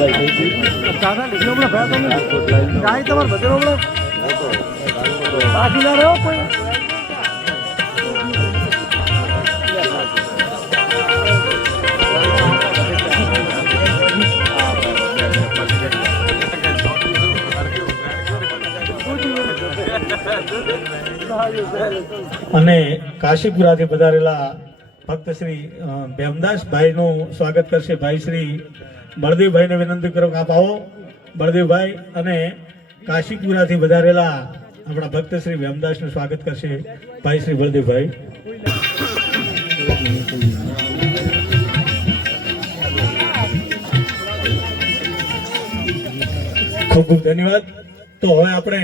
દાદા લીધો હમણાં ભયા તમે ગાય તમારે બધે હમણાં બાકી ના રહ્યો કોઈ અને કાશીપુરાથી પધારેલા ભક્ત શ્રી ભેમદાસભાઈ નું સ્વાગત કરશે ભાઈ શ્રી બળદેવભાઈને વિનંતી કરો આપ આવો બળદેવભાઈ. અને કાશીપુરાથી પધારેલા આપણા ભક્ત શ્રી ભેમદાસ નું સ્વાગત કરશે ભાઈ શ્રી બળદેવભાઈ. ખૂબ ખૂબ ધન્યવાદ. તો હવે આપણે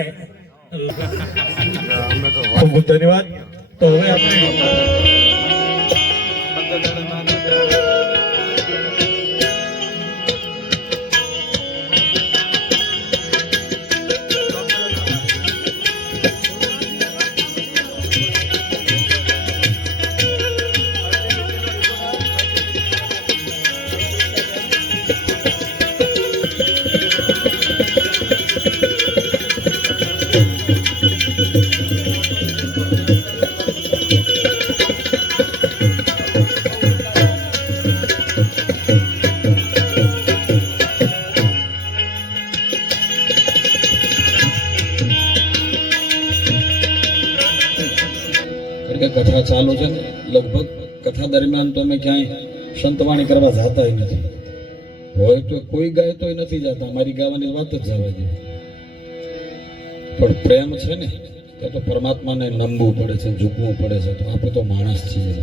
ખૂબ ખૂબ ધન્યવાદ. તો હવે આપણે કથા ચાલુ છે ને લગભગ કથા દરમિયાન તો અમે ક્યાંય સંતવાણી કરવા જતા નથી. હોય તો કોઈ ગાય તો નથી જતા, અમારી ગાવાની વાત જ જવા દે. પણ પ્રેમ છે ને તે તો પરમાત્માને નમવું પડે છે, ઝૂકવું પડે છે. તો આપણે તો માણસ છીએ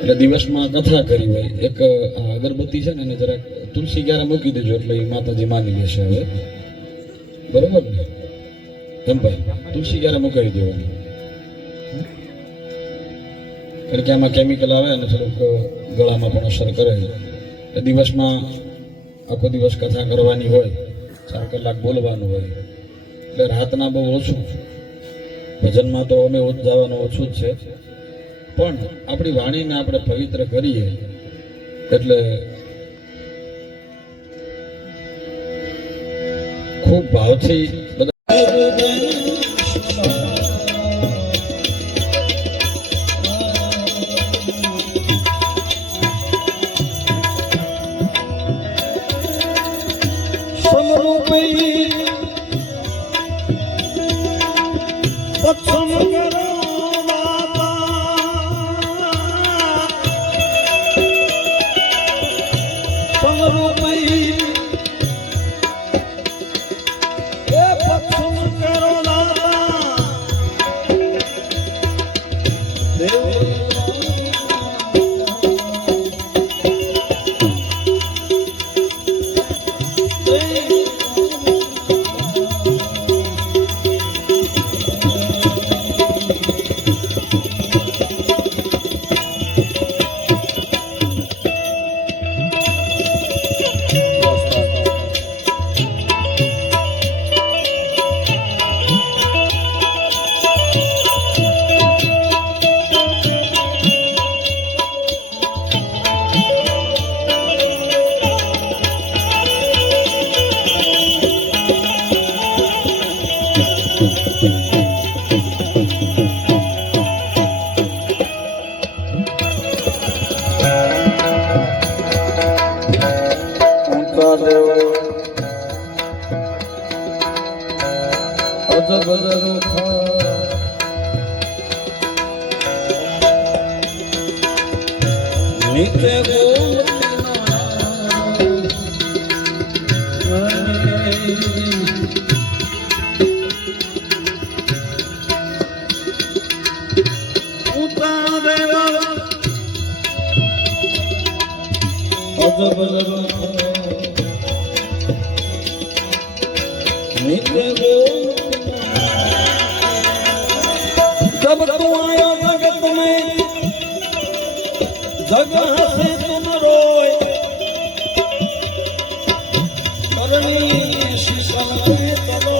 એટલે દિવસમાં કથા કરી હોય એક અગરબત્તી છે ને એને જરાક તુલસી ક્યારે મૂકી દેજો એટલે એ માતાજી માની લેશે. હવે બરોબર ને એમ ભાઈ તુલસી ક્યારે મુકાવી દેવાની, કારણ કે આમાં કેમિકલ આવે અને થોડુંક ગળામાં પણ અસર કરે. દિવસમાં આખો દિવસ કથા કરવાની હોય, 4 કલાક બોલવાનું હોય એટલે રાતના બહુ ઓછું. ભજનમાં તો અમે જવાનું ઓછું જ છે, પણ આપણી વાણીને આપણે પવિત્ર કરીએ એટલે ખૂબ ભાવથી जब तू आया जगत में जगह से तुम रोए करनी शीशम में तलो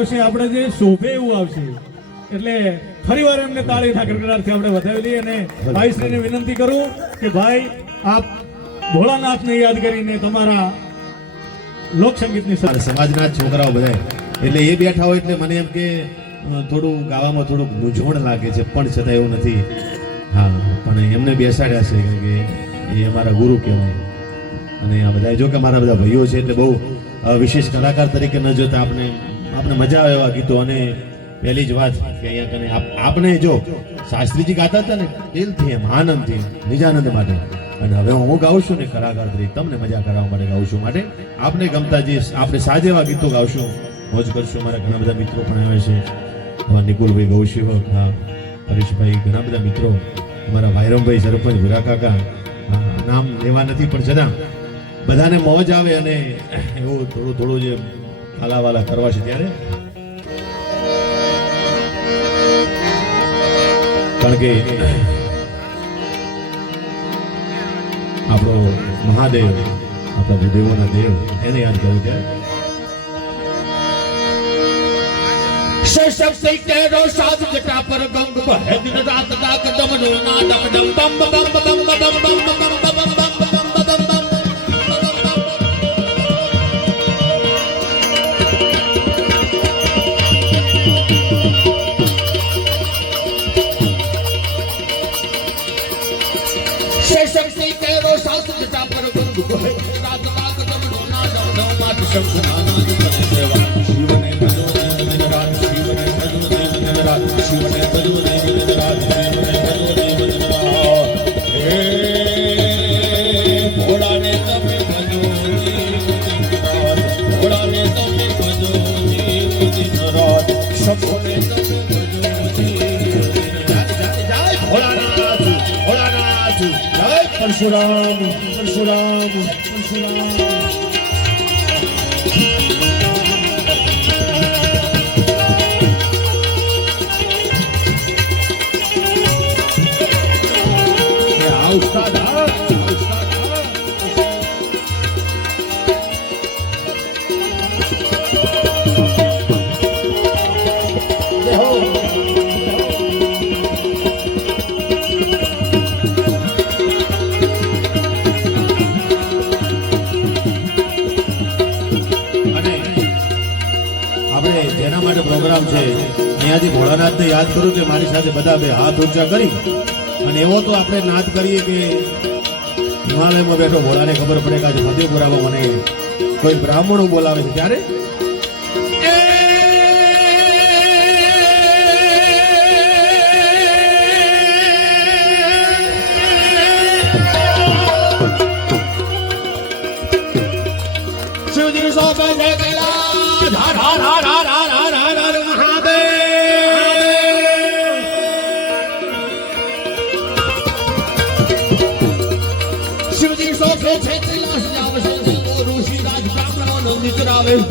આવશે આપણે જે શોભે એવું આવશે એટલે ફરીવાર એમને તાળીના ગડગડાટથી આપણે વધાવી લઈએ અને ભાઈશ્રીને વિનંતી કરું કે ભાઈ આપ ભોળાનાથને યાદ કરીને તમારા લોકસંગીતની સાથે સમાજના છોકરાઓ બધા એટલે એ બેઠા હોય એટલે મને એમ કે થોડું ગાવામાં થોડુંક મૂંઝવણ લાગે છે પણ છતાં એવું નથી. હા, પણ એમને બેસાડ્યા છે કારણ કે એ અમારા ગુરુ કહેવાય અને આ બધા જો કે મારા બધા ભાઈઓ છે એટલે બહુ વિશેષ કલાકાર તરીકે ન જોતા આપણે મજા આવે એવા ગીતો. અને પહેલી જ વાત કે અહીંયા કને આપણે જો શાસ્ત્રીજી ગાતા હતા ને દિલથી એમ આનંદથી નિજાનંદ માટે, અને હવે હું ગાઉં છું ને કલાકાર તરીકે તમને મજા કરાવવા માટે ગાઉં છું. માટે આપણે ગમતા જે આપણે સાજેવા ગીતો ગાવશું, મોજ કરશું. મારા ઘણા બધા મિત્રો પણ આવે છે, નિકુલભાઈ ગૌશિવક, હા હરીશભાઈ, ઘણા બધા મિત્રો, અમારા ભાઈરમભાઈ સરપંચ ભુરા કાકા, નામ લેવા નથી પણ છતાં બધાને મોજ આવે અને એવું થોડું જે હાલાવાલા કરવા છે ત્યારે. કારણ કે આપણો મહાદેવ, આપણા દેવોના દેવ, એને યાદ કરવું છે. શક્તિ કેરો સાધ જટા પર ગંગ બહે દિન રાત દા કદમ નો ના દમ દમ બમ બમ બમ બમ બમ બમ શક્તિ કેરો સાધ જટા પર ગંગ બહે રાત દા કદમ નો ના દમ દમ માત શંખનાદ સેવા શિવને ભજો દેવ રાત શિવને ભજો દેવ રાત શિવને ભજો દેવ રાત શિવને ભજો દેવ રાત હે ભોળાને તમે ભજો દેવ રાત ભોળાને તમે ભજો દેવ રાત સપોને તમે ભજો દેવ રાત જય ભોળાનાથ ભોળાનાથ જય પરશુરામ પરશુરામ પરશુરામ. ઉસ્તાદ આપણે જેના માટે પ્રોગ્રામ છે અહીંયાથી ભોળાનાથને યાદ કરું કે મારી સાથે બધા બે હાથ ઊંચા કરી અને એવો તો આપણે નાદ કરીએ કે હિમાલયમાં બેઠો ભોળાને ખબર પડે કે આજે ફતેપુરામાં મને કોઈ બ્રાહ્મણો બોલાવે છે ત્યારે શિવજી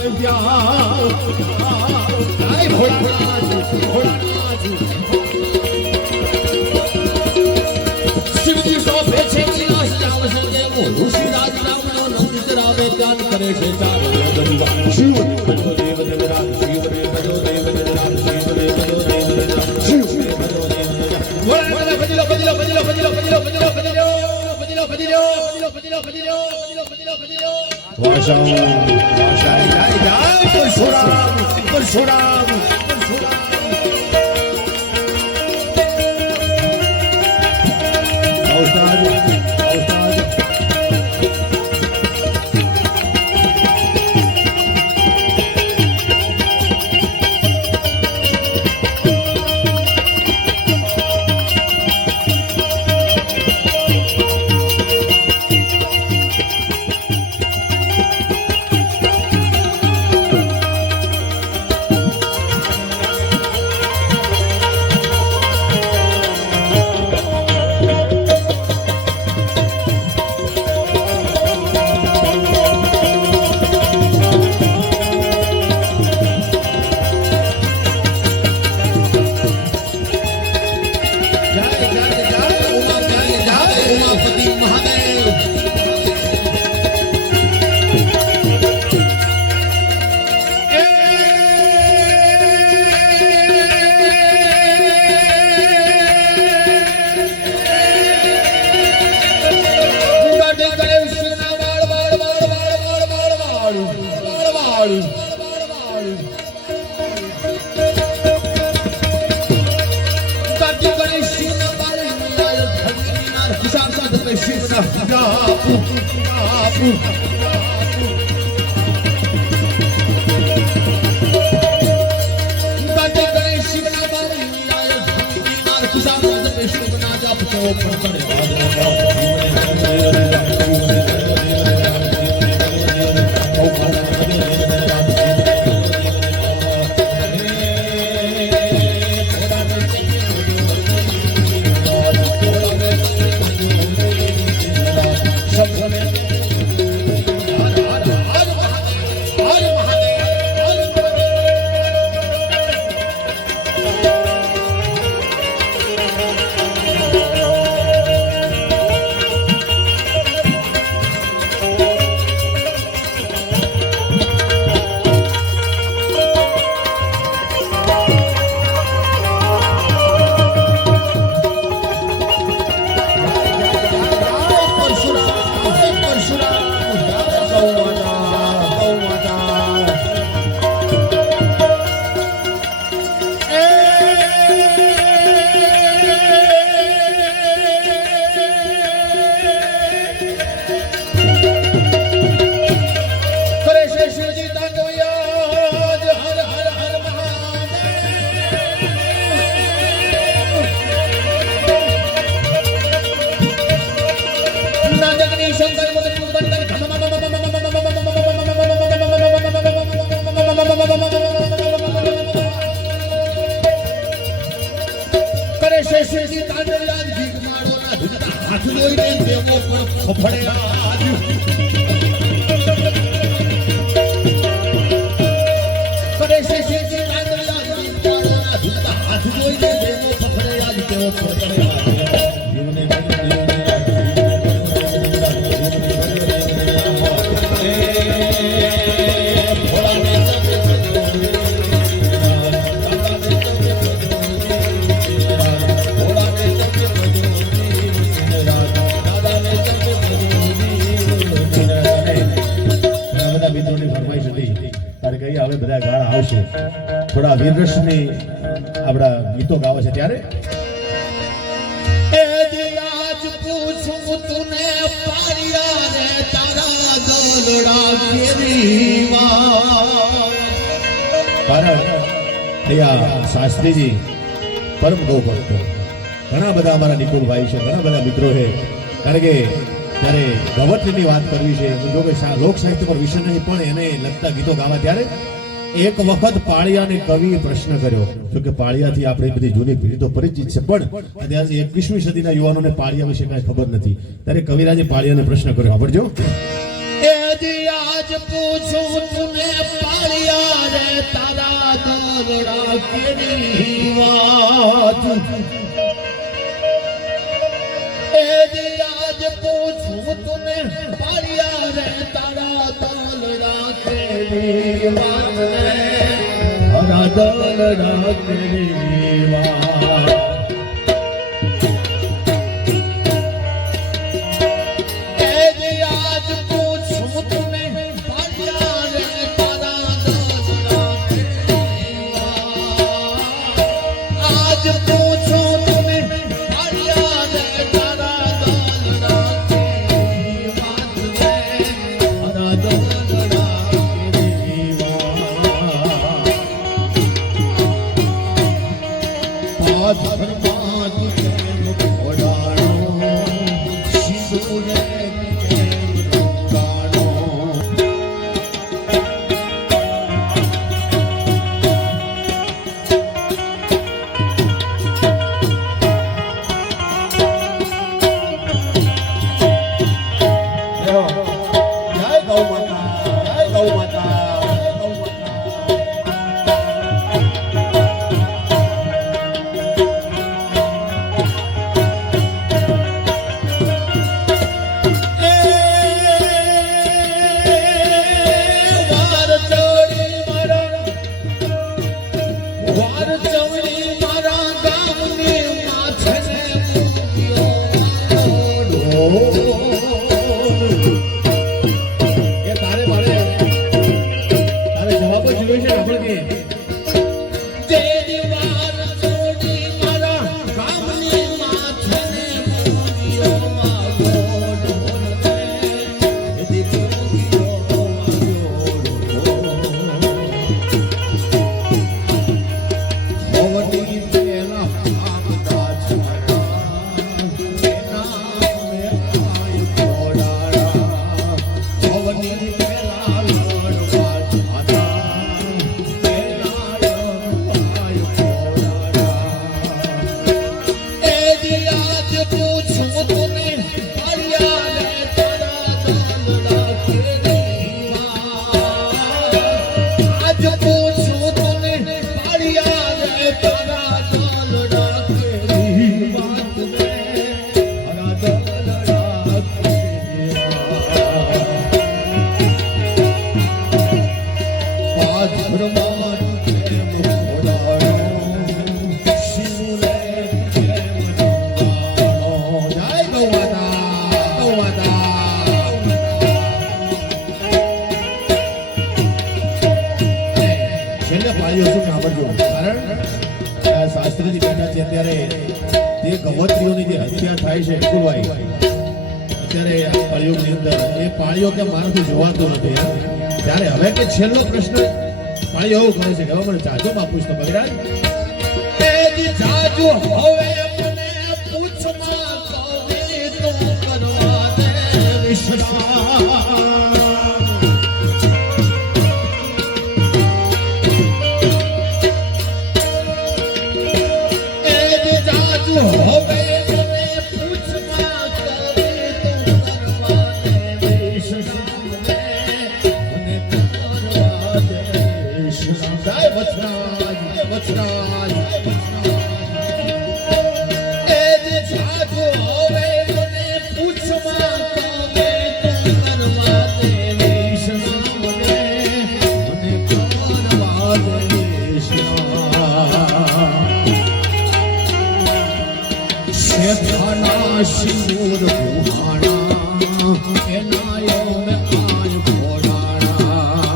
સોંપે છે વિનાશ આવશે દેવો ઋષિરાજ રામનો નંદ રામે ધ્યાન કરે છે ચારે વેદના. શિવ ભજો દેવ દેવરાજ શિવ રે ભજો દેવ દેવરાજ શિવ રે ભજો દેવ દેવરાજ શિવ રે ભજો દેવ દેવરાજ. બોલે ભજલો ભજલો ભજલો ભજલો ભજલો ભજલો ભજલો ભજલો ભજલો ભજલો ભજલો ભજલો ભજલો. વાશાઓ જય જય જય પરશુરામ પરશુરામ પરશુરામ. થોડા વીરરસની આપણા ગીતો ગાવે છે ત્યારે આજ પૂછું તુને પારિયા રે તારા ગોલડા કેરી વાત. કારણ અહીંયા શાસ્ત્રીજી પરમ ગૌ ભક્ત ઘણા બધા અમારા નિપુણભાઈ છે, ઘણા બધા મિત્રો છે. કારણ કે ત્યારે ગવર્થની વાત કરવી છે, જો કે લોક સાહિત્ય પર વિષય નહીં પણ એને લગતા ગીતો ગાવા ત્યારે એક વખત પાળિયાને કવિએ પ્રશ્ન કર્યો. જો કે પાળિયાથી આપણે બધી જૂની પેઢી તો પરિચિત છે, પણ અત્યારે 21મી સદીના યુવાનોને પાળિયા વિશે કાંઈ ખબર નથી. ત્યારે કવિરાજે પાળિયાને પ્રશ્ન કર્યો. સાંભળજો. એ જી આજ પૂછું તુને પાળિયા રે તારા દોરડા કેરી વાત એ જી આજ પૂછું તુને પાળિયા રે તારા દોરડા કેરી વાત રે તારા દોરડા કેરી વાત શાસ્ત્રીજી બેઠા છે અત્યારે તે કવત્રીઓની જે હત્યા થાય છે કુલવાઈ અત્યારે પાળીઓની અંદર એ પાળીઓ કે મારાથી જોવાતું નથી ત્યારે હવે કે છેલ્લો પ્રશ્ન પાળીઓ એવું કહે છે કે હવે મને જાજો માં પૂછતો બગરાજ જાજો હવે મને પૂછમાં કવે તો કરવા દે વિશ્વાસ શિવર ભૂહાણા એનાયો મે આજ ઘોડાણા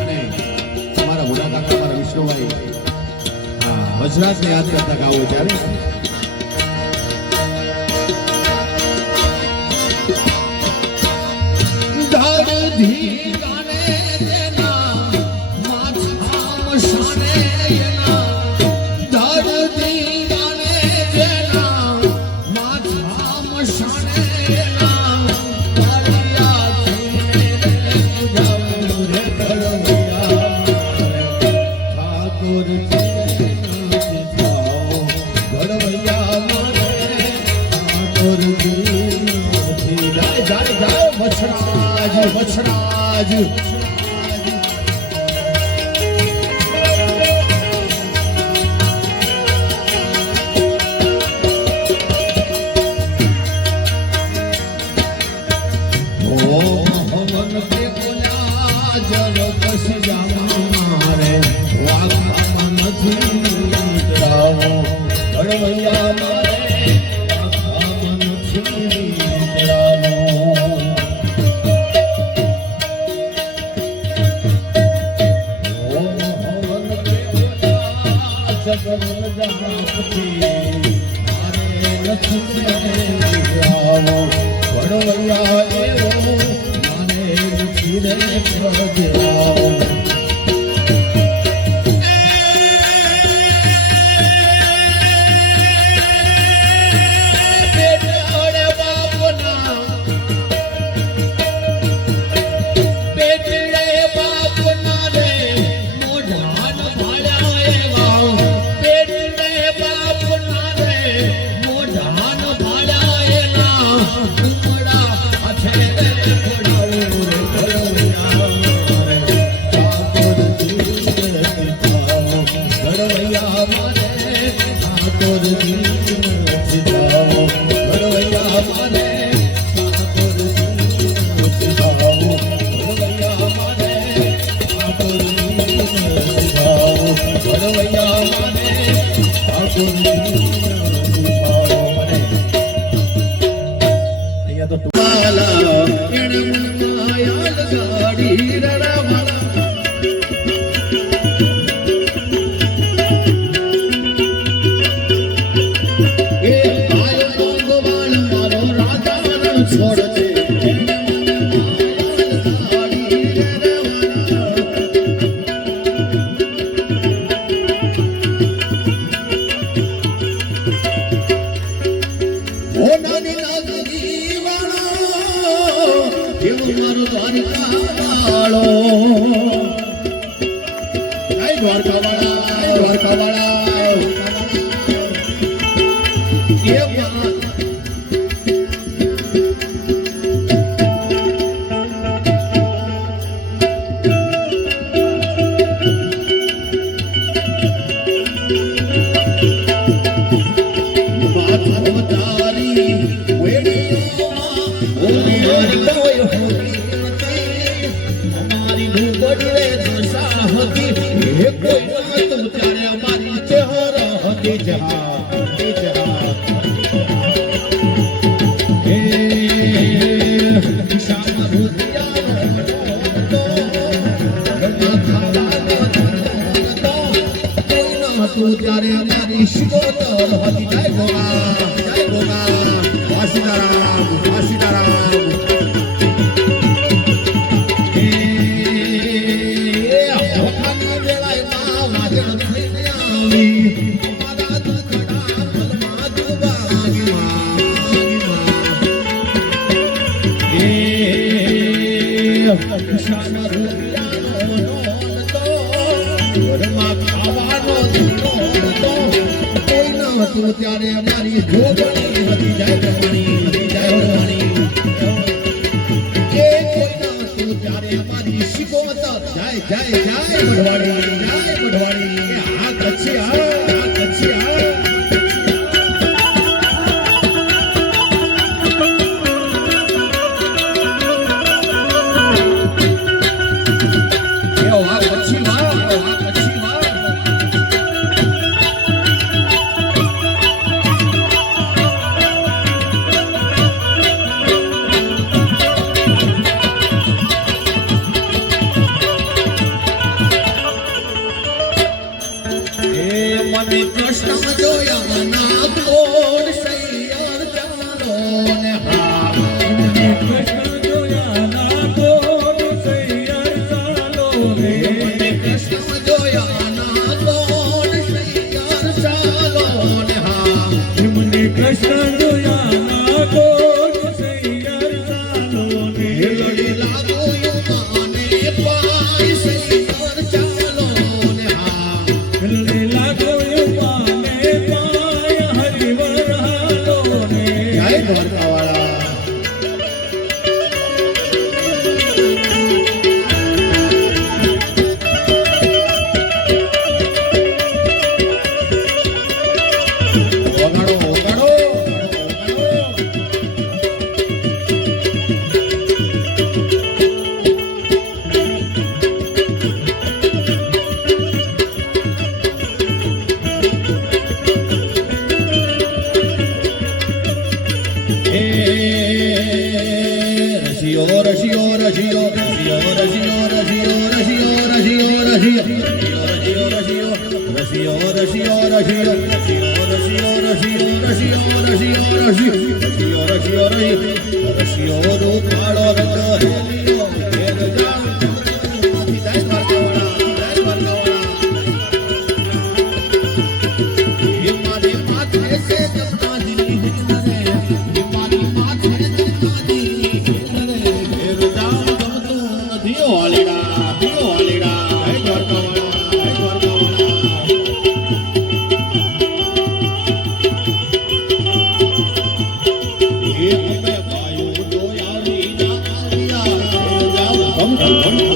અને તમારા ભોળા કાકા મારા વિષ્ણુભાઈ વજરાજને યાદ કરતા ગાવો ત્યારે ધારધી ગાને દેના ઠાકોર આજ હવન કે બોલ્યા જલ બસ જામારે વાગવામાં નથી રાવો ઘડવૈયા મારે વાગવામાં નથી રાવો હવન કે બોલ્યા જગન જામતી મારે નથી રાવો ઘડવૈયા એવો મારે નથી રે રાવો ત્યારે અમારી શિકોતર હતી જય ગોગા વાસીતારામ વાસીતારામ ત્યારે અમારી જોગણી હતી જય ભવાની જય ભવાની એ કોઈના તું ત્યારે અમારી શિકોતર જય જય જય ભવાની આ કચ્છી આ કચ્છી આ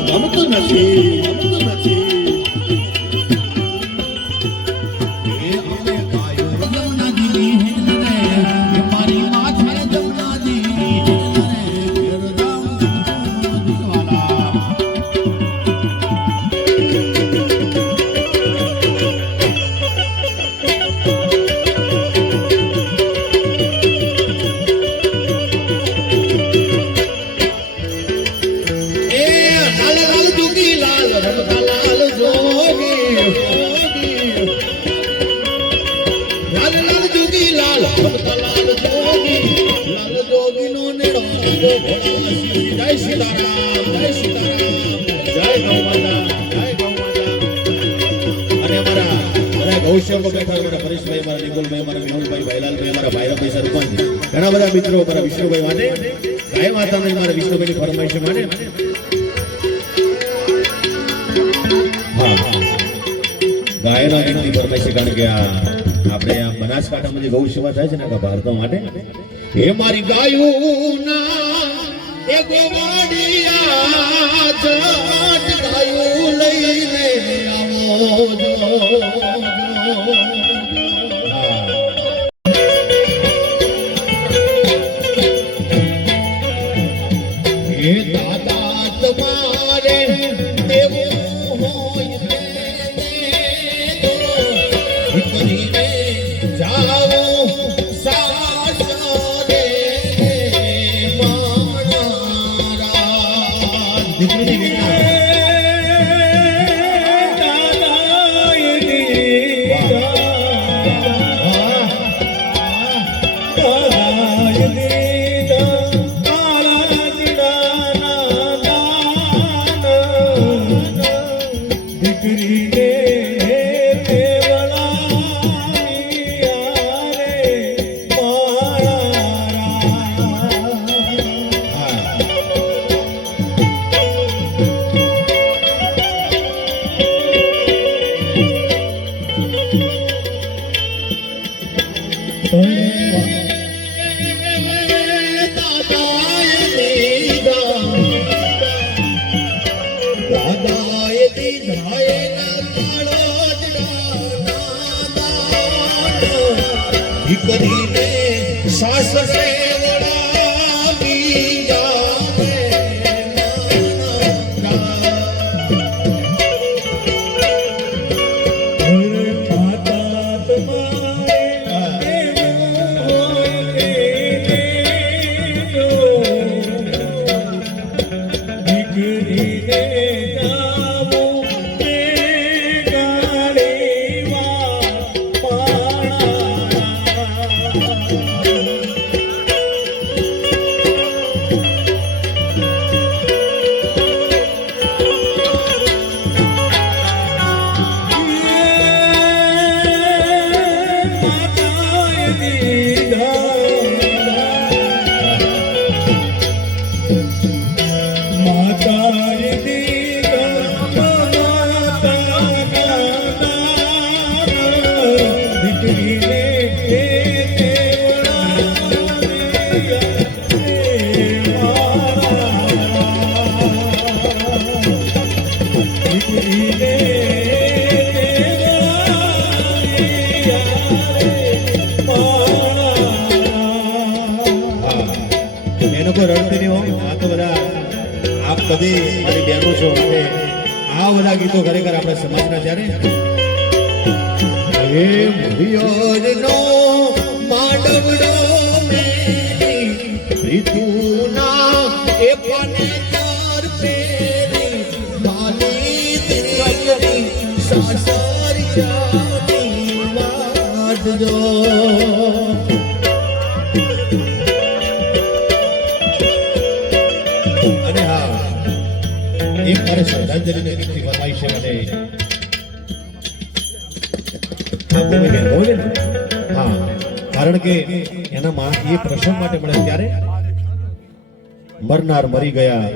ગમતું નથી ઘણા બધા મિત્રો મારા વિષ્ણુભાઈ માટે ગાય માતાને મારા વિષ્ણુભાઈની ફરમાઈશ માટે ગાયના ગીતની ફરમાઈશ છે કારણ કે આપણે આ બનાસકાંઠામાં જે ગૌ સેવા થાય છે ને ભારતો માટે હે મારી ગાયોના એ ગોવાડિયા જટ ગાયો લઈને આવો જો ગીતો ખરેખર આપણા સમાજના જ્યારે હે મુરિયોનો માંડવડો મેરી ઋતુના એ પાને તાર મેરી બાલી તેરી સાસરિયાની વાટ જો અને હા એક મારે શ્રદ્ધાંજલિને ગીતની ફરમાઈશ છે મને હા ભૂમિબેન બોલે ને હા કારણ કે એના માં એ પ્રસંગ માટે મળે ત્યારે મરનાર મરી ગયા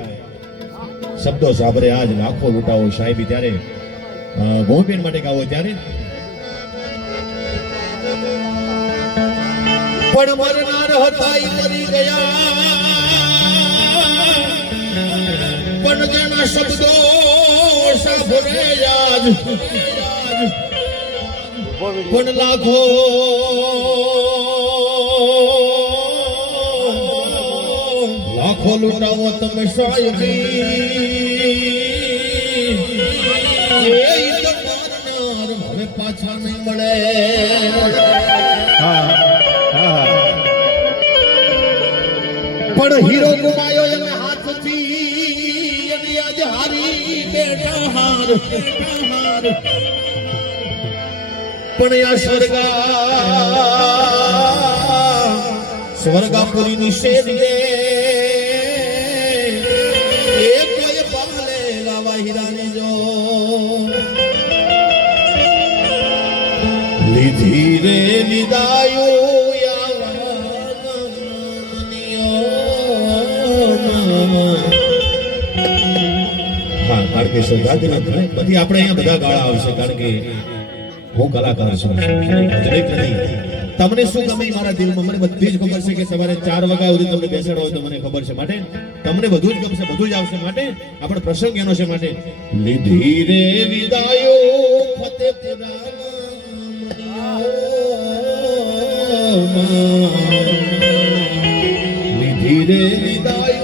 શબ્દો સાંભળે આજ લાખો લૂંટાવો સાહેબી ત્યારે ભૂમિબેન માટે ગાવો ત્યારે પણ મરનાર હતા ઈ મરી ગયા પણ જેના શબ્દો સાંભળે યાદ પણ લાખો લાખો લૂંટાવો તમે સાહેબી એ તો મરનાર હવે પાછા નહીં મળે પણ હીરો ગુમાયો એના હાથથી અને આજ હારી બેઠા હાર પણ આ સ્વર્ગાપુરી ની શેરીએ એ કોઈ પાલે લાવા હીરાની જો લીધી રે લીધાયો હા કારણ કે સૌભાગ્યના ઘણી બધી આપણે અહીંયા બધા ગાળા આવશે કારણ કે હું કલાકાર છું દરેક નથી તમને શું ગમે મારા દિલમાં મને બધી જ ખબર છે કે સવારે 4 વાગ્યા સુધી તમને બેસાડો હોય તો મને ખબર છે માટે તમને બધું જ ગમશે બધું જ આવશે માટે આપણે પ્રસંગ એનો છે માટે લીધી રે વિદાયો ફતેપુરા લીધી રે વિદાયો